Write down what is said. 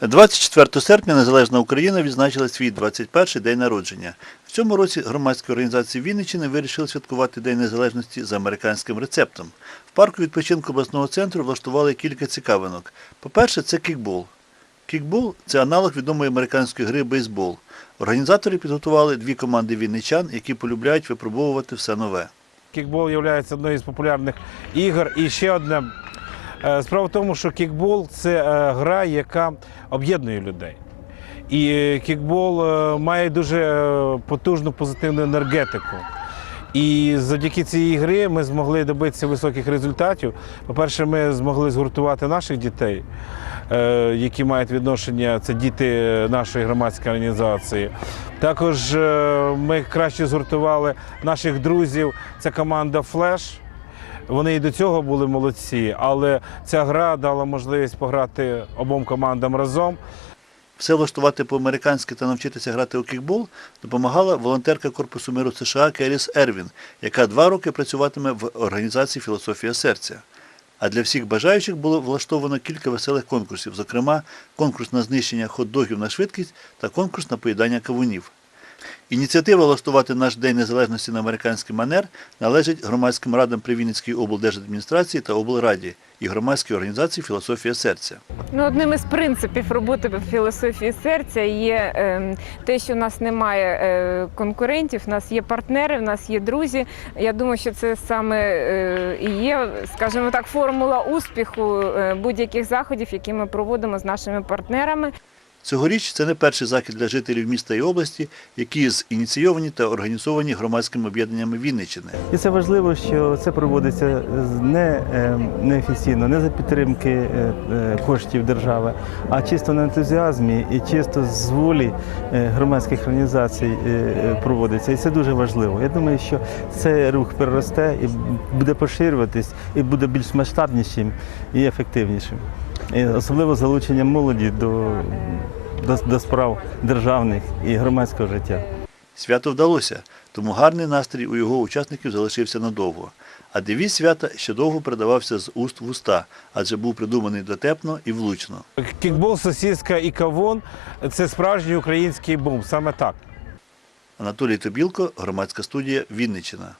24 серпня Незалежна Україна відзначила свій 21-й день народження. В цьому році громадські організації Вінниччини вирішили святкувати День Незалежності за американським рецептом. В парку відпочинку обласного центру влаштували кілька цікавинок. По-перше, це кікбол. Кікбол це аналог відомої американської гри бейсбол. Організатори підготували дві команди вінничан, які полюбляють випробовувати все нове. Кікбол є однією з популярних ігор. І ще одне. Е, Справа в тому, що кікбол це е, гра, яка об'єднує людей. І е, кікбол має дуже потужну позитивну енергетику. І завдяки цій гри ми змогли добитися високих результатів. По-перше, ми змогли згуртувати наших дітей, які мають відношення, це діти нашої громадської організації. Також ми краще згуртували наших друзів. Це команда Флеш. Вони і до цього були молодці, але ця гра дала можливість пограти обом командам разом. Все влаштувати по-американськи та навчитися грати у кікбол допомагала волонтерка Корпусу миру США Керіс Ервін, яка два роки працюватиме в організації Філософія серця. А для всіх бажаючих було влаштовано кілька веселих конкурсів, зокрема конкурс на знищення хот-догів на швидкість та конкурс на поїдання кавунів. Ініціатива влаштувати наш День Незалежності на американський манер належить громадським радам при Вінницькій облдержадміністрації та облраді і громадській організації Філософія серця. Ну, одним із принципів роботи філософії серця є ем, те, що у нас немає е, конкурентів, у нас є партнери, у нас є друзі. Я думаю, що це саме е, є, скажімо так, формула успіху е, будь-яких заходів, які ми проводимо з нашими партнерами. Цьогоріч це не перший захід для жителів міста і області, які зініційовані та організовані громадськими об'єднаннями Вінниччини. І це важливо, що це проводиться не, е, неофіційно, не за підтримки е, е, коштів держави, а чисто на ентузіазмі і чисто з волі громадських організацій проводиться. І це дуже важливо. Я думаю, що цей рух переросте і буде поширюватись, і буде більш масштабнішим і ефективнішим. І особливо залучення молоді до, до, до справ державних і громадського життя. Свято вдалося, тому гарний настрій у його учасників залишився надовго. А девіз свята ще довго передавався з уст в уста, адже був придуманий дотепно і влучно. Кікбол, сосіска і кавун це справжній український бум. Саме так. Анатолій Тобілко, громадська студія Вінниччина.